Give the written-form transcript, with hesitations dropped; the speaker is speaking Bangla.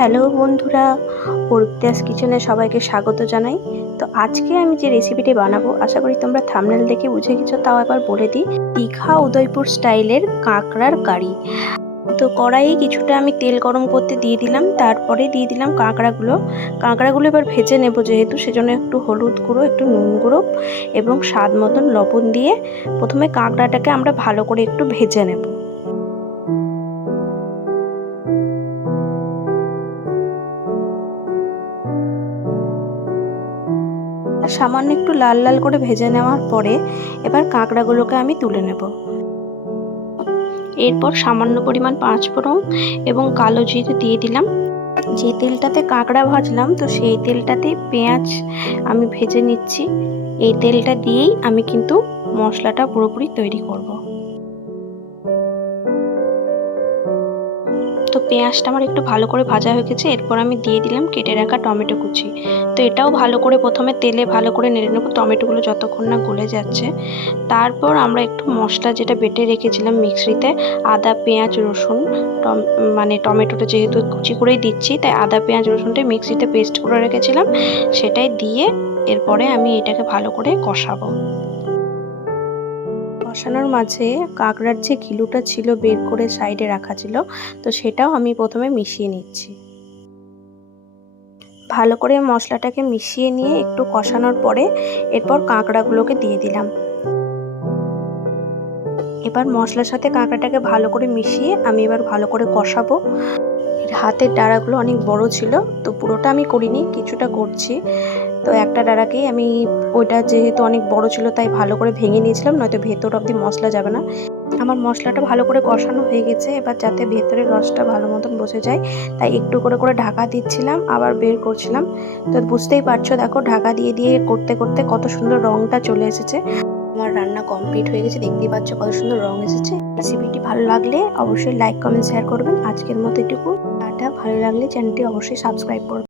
হ্যালো বন্ধুরা, অর্পিতাস কিচেনে সবাইকে স্বাগত জানাই। তো আজকে আমি যে রেসিপিটি বানাবো আশা করি তোমরা থাম্বনেল দেখে বুঝে গেছো, তাও একবার বলে দিই। দীঘা উদয়পুর স্টাইলের কাঁকড়ার কারি। তো কড়াইয়ে কিছুটা আমি তেল গরম করতে দিয়ে দিলাম, তারপরে দিয়ে দিলাম কাঁকড়াগুলো এবার ভেজে নেব, যেহেতু সেজন্য একটু হলুদ গুঁড়ো, একটু নুন গুঁড়ো এবং স্বাদ মতন লবণ দিয়ে প্রথমে কাঁকড়াটাকে আমরা ভালো করে একটু ভেজে নেব। সামান্য একটু লাল লাল করে ভেজে নেওয়ার পরে এবার কাঁকড়াগুলোকে আমি তুলে নেব। এরপর সামান্য পরিমাণ পাঁচফোড়ন এবং কালো জিরে দিয়ে দিলাম। যে তেলটাতে কাঁকড়া ভাজলাম, তো সেই তেলটাতে পেঁয়াজ আমি ভেজে নিচ্ছি। এই তেলটা দিয়েই আমি কিন্তু মশলাটা পুরোপুরি তৈরি করব। তো পেঁয়াজটা আমার একটু ভালো করে ভাজা হয়ে গেছে, এরপর আমি দিয়ে দিলাম কেটে রাখা টমেটো কুচি। তো এটাও ভালো করে প্রথমে তেলে ভালো করে নেড়ে নেবো, টমেটোগুলো যতক্ষণ না গলে যাচ্ছে। তারপর আমরা একটু মশলা যেটা বেটে রেখেছিলাম মিক্সিতে, আদা পেঁয়াজ রসুন, টমেটোটা যেহেতু কুচি করেই দিচ্ছি, তাই আদা পেঁয়াজ রসুনটা মিক্সিতে পেস্ট করে রেখেছিলাম, সেটাই দিয়ে এরপরে আমি এটাকে ভালো করে কষাবো। কষানোর মাঝে কাঁকড়ার যে ঘিলুটা ছিল বের করে সাইডে রাখা ছিল, তো সেটাও আমি প্রথমে মিশিয়ে নিচ্ছি। ভালো করে মশলাটাকে মিশিয়ে নিয়ে একটু কষানোর পরে এরপর কাঁকড়াগুলোকে দিয়ে দিলাম। এবার মশলার সাথে কাঁকড়াটাকে ভালো করে মিশিয়ে আমি এবার ভালো করে কষাবো। হাতের ডাঁড়াগুলো অনেক বড় ছিল, তো পুরোটা আমি করিনি, কিছুটা করছি। তো একটা ডাঁড়াকেই আমি, ওইটা যেহেতু অনেক বড় ছিল তাই ভালো করে ভেঙে নিয়েছিলাম, নয়তো ভেতর অবধি মশলা যাবে না। আমার মশলাটা ভালো করে কষানো হয়ে গেছে, এবার যাতে ভেতরের রসটা ভালো মতন বসে যায় তাই একটু করে করে ঢাকা দিচ্ছিলাম, আবার বের করছিলাম। তো বুঝতেই পারছো, দেখো ঢাকা দিয়ে দিয়ে করতে করতে কত সুন্দর রঙটা চলে এসেছে। আমার রান্না কমপ্লিট হয়ে গেছে, দেখতেই পাচ্ছ কত সুন্দর রং এসেছে। রেসিপিটি ভালো লাগলে অবশ্যই লাইক কমেন্ট শেয়ার করবেন। আজকের মতো এটুকু, টাটা। ভালো লাগলে চ্যানেলটি অবশ্যই সাবস্ক্রাইব করবেন।